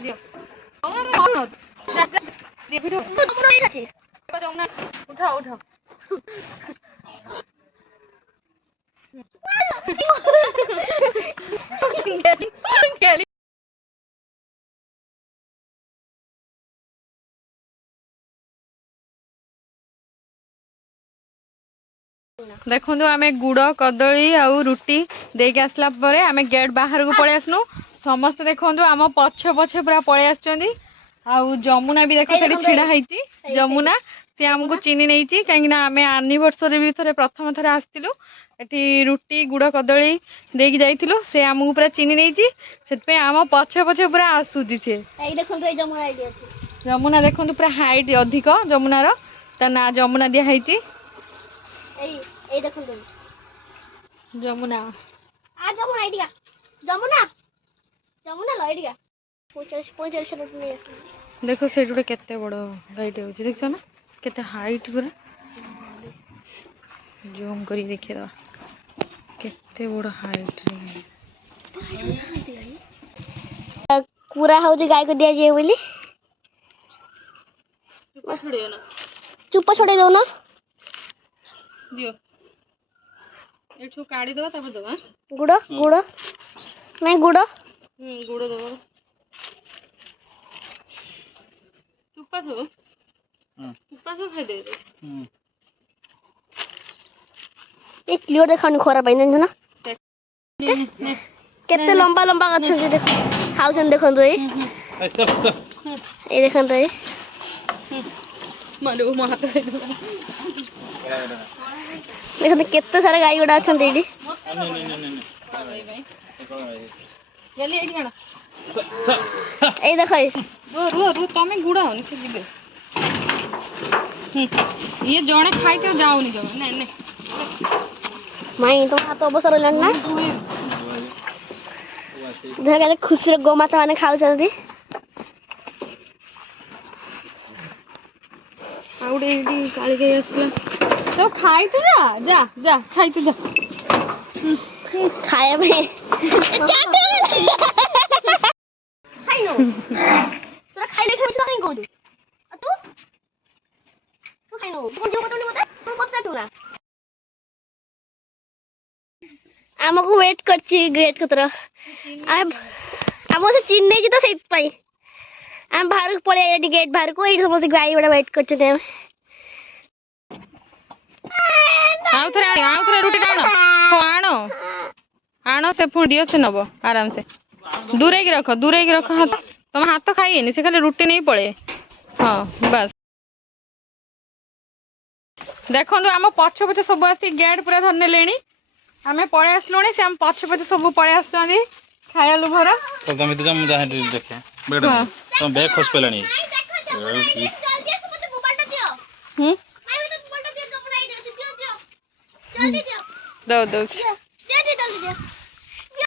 दियो कौन जा जा दे वीडियो तो पूरा ही আছে जाऊंगा उठाओ उठाओ गेली देखो आम गुड़ कदली आउ रुटी देके आसला परे आम गेट बाहर को पलि आसनु समस्त देखो आम पछे पछे पूरा पलि आसुचंदी आउ जमुना भी देखो से छिड़ा होईची जमुना सी आमको चिन्ह नहीं कहीं आम एनिवर्सरी भी थे प्रथम थर आसलु एटी रुटी गुड़ कदली देकी जाइलु से आमको पूरा चिन्ह नहीं से आम पछे पछे पूरा आसूची से जमुना देखो पूरा हाइट अधिक जमुनार ता ना जमुना दिखाई जमुना आ जमुना आइडिया जमुना जमुना लो आइडिया 45 देखो से गोटे केते बड़ गाइट होची देखछ ना केते हाइट पूरा जूम करी देखि दा केते बड़ हाइट पूरा होची गाय को दिया जे बोली चुप्पा छोड़ियो ना चुप्पा छोड़े दो ना दियो एठो काडी दवा तब दवा गुड़ गुड़ मैं गुड़ गुड़ दवा चुप्पा तो खाई दे ये क्लियर देखानी खरा पाइन ना केते लंबा लंबा गछ जे देख खाउछन देखन तो ए देखन तो मालो मात देखो केते सारा गाय गुड़ा अछन एडी जल्दी एडी गाना ए देखो रो तमे गुड़ा होनी से दिबे ये जणे खाई तो जाऊनी जमे नहीं नहीं माई तो हाथ अवसर लन ना देख खुशी गो माता माने खाउछन आउडे एडी काली गई असला तो खाई तो जा जा जा खाई तो जा खाए भाई खाई नो तोरा खाइले खाइ छ कहीं कहू तू तू खाइ नो कोन जो बताउनी मते तू पत्ता टुला हमको वेट करछि गेट को तरह हम से चिन्ह नहीं तो सही पाई हम बाहर पळे आइ गेट बाहर को एडी समस्त गाय बड़ा वेट करछ टाइम आउथरे रुटी टाणो हो आनो से पुणी दियो से नबो आराम से दूरे की रख हाथ तुम हाथ खाइए से खाली रुटी नहीं पड़े हाँ बस देखो आम पछ पछ सब आसी गेट पूरा धरने लेनी आम पड़े आसलुणी से आम पछ पछ सब पड़े आस खाया लुभर तो तुम तो जम देखे बेटा तुम बैग खोज पेलानी दो